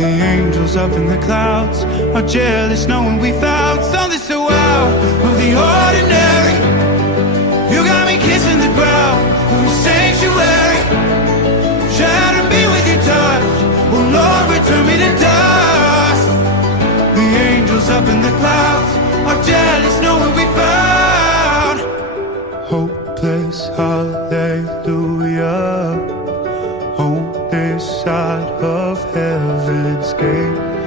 The angels up in the clouds are jealous knowing we found something so out of the ordinary. You got me kissing the ground of a sanctuary. Shatter me with your touch, oh Lord, return me to dust. The angels up in the clouds are jealous knowing we found hopeless hallelujah on this side of heaven's gate.